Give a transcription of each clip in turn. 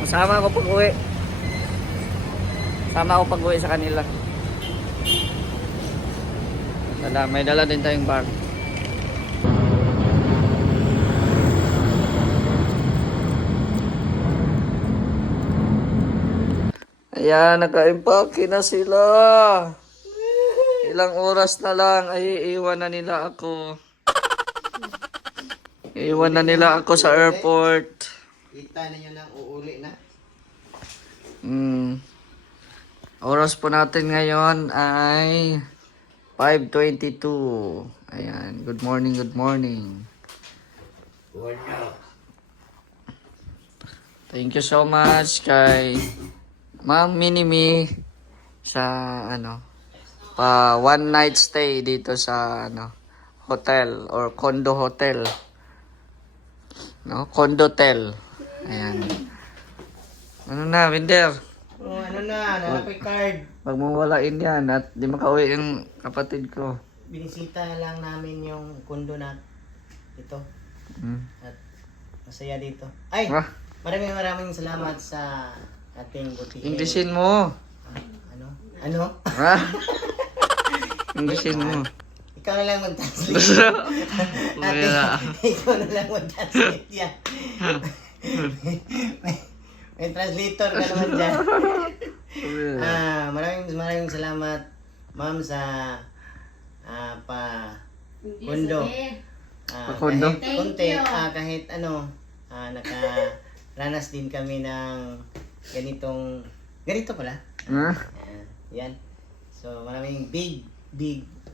Masama ako pag uwi. Sama ako pag uwi sa kanila. May dala din tayong bag. Ayan, naka-impake na sila. Ilang oras na lang ay iiwan na nila ako. Iiwan na nila ako sa airport. Kita na nyo lang, uuli na. Oras po natin ngayon ay 5:22. Ayan, good morning, good morning. Thank you so much kay Ma'am Minimi sa one night stay dito sa hotel or condo hotel. No, condotel. Ayan. Ano na, Winder? Oh, ano na, nalapay card. Pag mawalain yan at di makauwi yung kapatid ko. Binisita lang namin yung kondo na ito. At masaya dito. Ay, Ah, maraming salamat sa ating butihin. Englishin mo. Ano? Ano? Ha? Englishin mo. Ikaw na lang mag-translate. Ikaw na lang mag-translate yan. may translator ka naman dyan. Maraming salamat, ma'am, sa kondo. Kondo? Kahit nakaranas din kami ng ganito pala. Yan. So, maraming big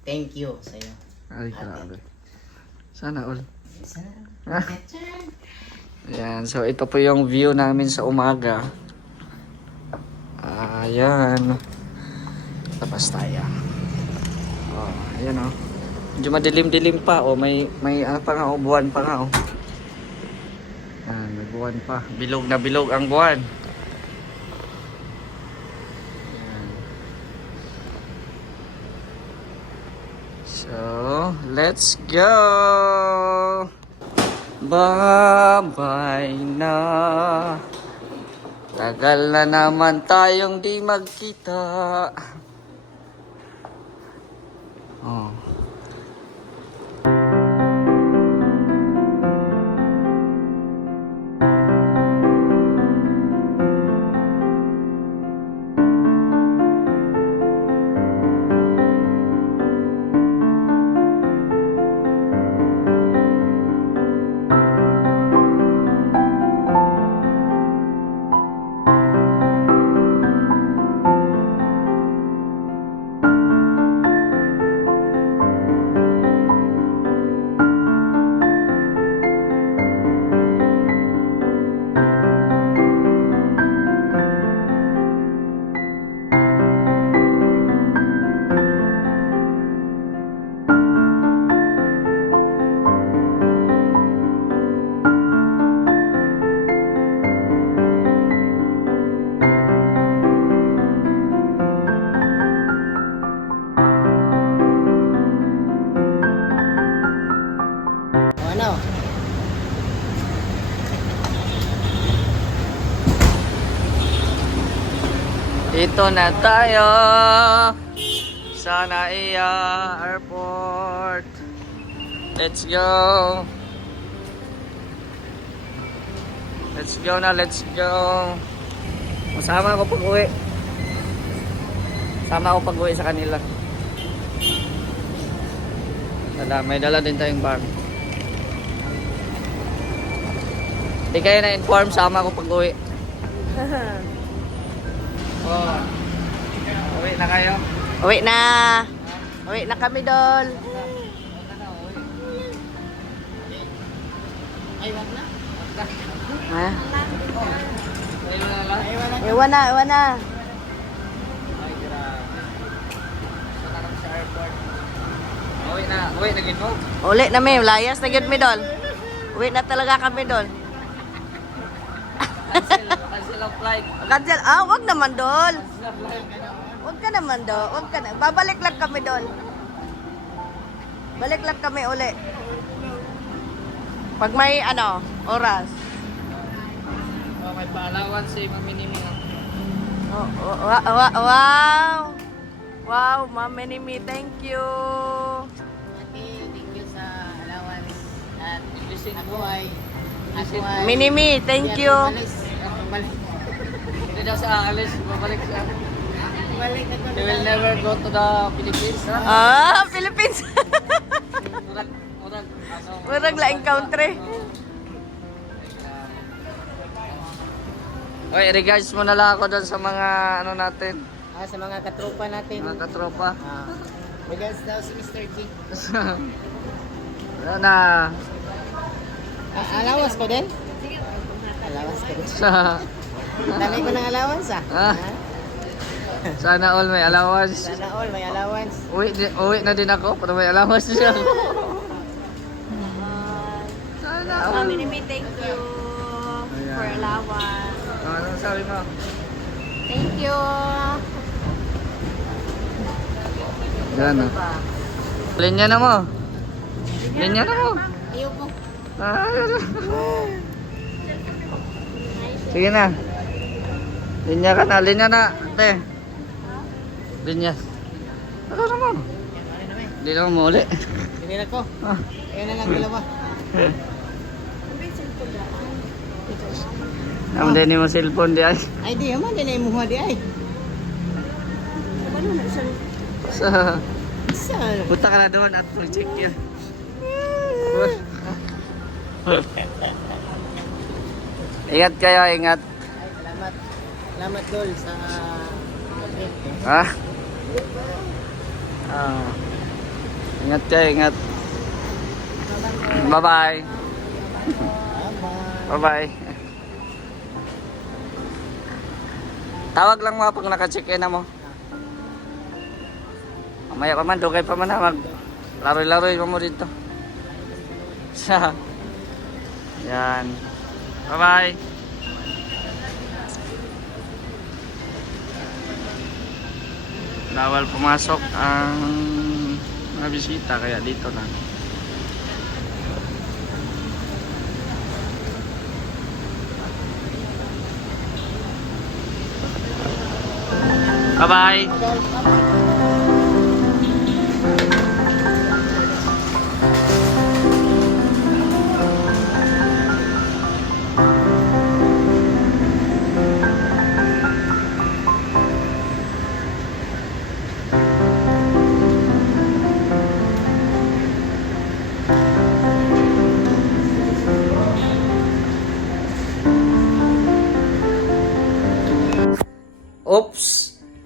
thank you sa iyo. Ay, grabe. Sana all. Sana. Ayan, so ito po yung view namin sa umaga. Ayan. Tapos tayo. Oh, ayan oh. Medyo madilim-dilim pa oh, may ano pa nga oh, buwan pa nga oh. May buwan pa. Bilog na bilog ang buwan. Ayan. So, let's go. Bye-bye na. Tagal na naman tayong di magkita. Oh. Ano? Ito na tayo sa Naiya Airport. Let's go. Let's go na, let's go. Masama ako pag uwi. Sama ako pag uwi sa kanila. May dala din tayong bag. Di kayo na-inform, sama ako pag uwi. Oh. Uwi na kayo? Uwi na. Uwi na kami, Dol. Ay, wag na. Ha? Iwan na, iwan na. Ay, grabe. Punta kami sa airport. Uwi na gid mo. Uli na may, layas na yun mi, Dol. Uwi na talaga kami, Dol. Cancel ang flight. Cancel. Wag naman, Dol. Wag ka naman, Dol. Wag ka na. Babalik lang kami, Dol. Balik lang kami uli. Pag may, oras. may paalawan si Mami Nimi. Oh, wow! Wow, Ma'am Minimi, thank you! Ate, thank you sa allowance. At ako ay Minimi, thank you! Balik. Hindi daw sa aalis, babalik siya. Balik na They will never go to the Philippines. Philippines! Murag, ano. Murag laing country. Okay, regards muna lang ako doon sa mga ano natin, sa mga katropa natin. mga katropa. Regards daw si Mr. G. Wala na. Allowance ko din? Allowance ko din. Dami ko ng allowance Ah. Sana all may allowance. Sana all may allowance. Uwi na din ako para may allowance siya. Sana all. Ma'am Minimi, thank you for allowance. Anong sabi mo? Thank you! Yan o. Linya na mo. Linya na mo. Ayoko. Sige na. Linya ka na. Linya na. Ate. Linya. Ano na mo? Hindi na mo uli. Hindi na ko. Ah. Ayun na lang dalawa. Ang din mo cellphone di ay. Ay di man din ay muha di ay. Sa Saan? punta ka na doon at check yun. Ingat kayo, ingat. Ay, salamat. Salamat Dol sa Ha? Ingat kayo, ingat. Bye-bye. Bye-bye. Tawag lang mo pag naka-check-in na mo. Mamaya pa man, dugay pa man na. Laroy-laroy mo dito. Siya. Yan. Bye-bye. Bawal pumasok ang mga bisita, kaya dito na. Bye-bye. Oops!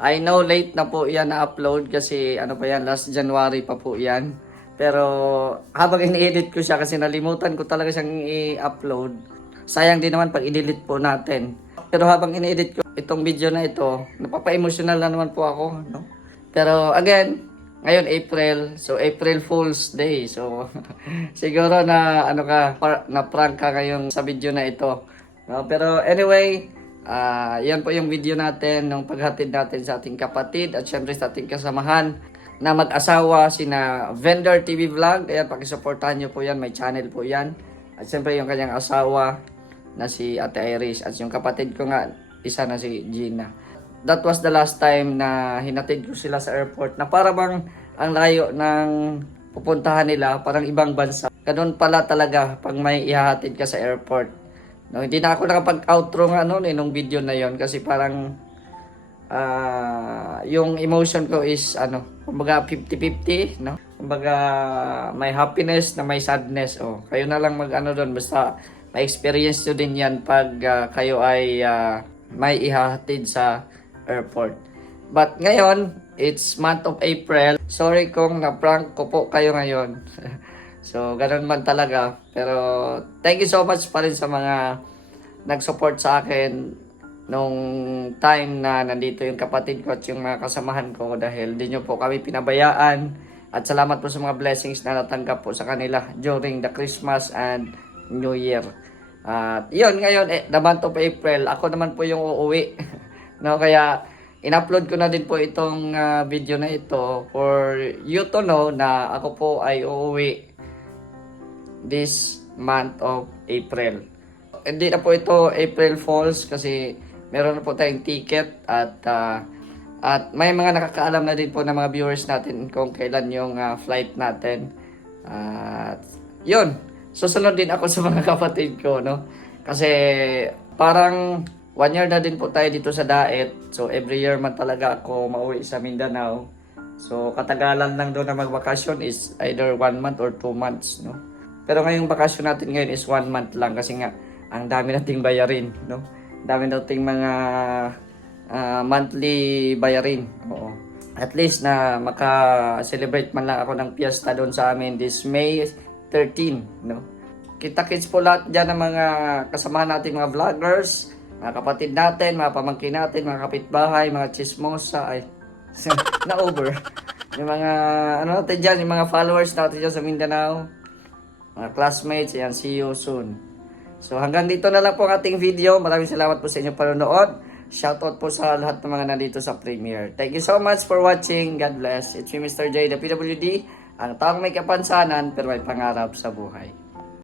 I know late na po yan na-upload kasi ano pa yan, last January pa po yan. Pero habang ini-edit ko siya kasi nalimutan ko talaga siyang i-upload. Sayang din naman pag i-delete po natin. Pero habang ini-edit ko itong video na ito, napapa-emotional na naman po ako. No? Pero again, ngayon April, so April Fool's Day. So siguro na ano ka, na prank ka ngayong sa video na ito. No? Pero anyway, yan po yung video natin ng paghatid natin sa ating kapatid at syempre sa ating kasamahan na mag-asawa sina Vendor TV Vlog. Ayan, pakisuportahan nyo po yan, may channel po yan. At syempre yung kanyang asawa na si Ate Iris at yung kapatid ko nga, isa na si Gina. That was the last time na hinatid ko sila sa airport na para bang ang layo ng pupuntahan nila, parang ibang bansa. Ganun pala talaga pag may ihahatid ka sa airport. No, hindi na ako nakapag-outro nga noon nung video na yon kasi parang yung emotion ko is kumbaga 50-50, no? Kumbaga may happiness na may sadness. Oh, kayo na lang doon basta may experience nyo din yan pag kayo ay may ihahatid sa airport. But ngayon, it's month of April. Sorry kung na-prank ko po kayo ngayon. So, ganun man talaga. Pero, thank you so much pa rin sa mga nag-support sa akin nung time na nandito yung kapatid ko at yung mga kasamahan ko dahil di nyo po kami pinabayaan. At salamat po sa mga blessings na natanggap po sa kanila during the Christmas and New Year. At yun, ngayon, the month of April, ako naman po yung uuwi. No, kaya, in-upload ko na din po itong video na ito for you to know na ako po ay uuwi this month of April. hindi na po ito April Fools kasi meron na po tayong ticket at may mga nakakaalam na din po ng mga viewers natin kung kailan yung flight natin. At yun, susunod din ako sa mga kapatid ko, no? Kasi parang 1 year na din po tayo dito sa Daet. So every year man talaga ako mauwi sa Mindanao. So katagalan lang doon na magbakasyon is either 1 month or 2 months, no? Pero ngayong bakasyon natin ngayon is 1 month lang kasi nga ang dami nating bayarin, no? Dami nating mga monthly bayarin. Oo. At least na maka-celebrate man lang ako ng piyesta doon sa amin this May 13, no? Kita-kits po lahat dyan ng mga kasamahan nating mga vloggers, mga kapatid natin, mga pamangkin natin, mga kapitbahay, mga chismosa, ay, na over. Yung mga, ano natin dyan, yung mga followers natin dyan sa Mindanao, mga classmates, yan, see you soon. So hanggang dito na lang po ang ating video. Maraming salamat po sa inyong panonood. Shoutout po sa lahat ng mga nandito sa premiere. Thank you so much for watching. God bless. It's me, Mr. J, the PWD, ang taong may kapansanan pero may pangarap sa buhay.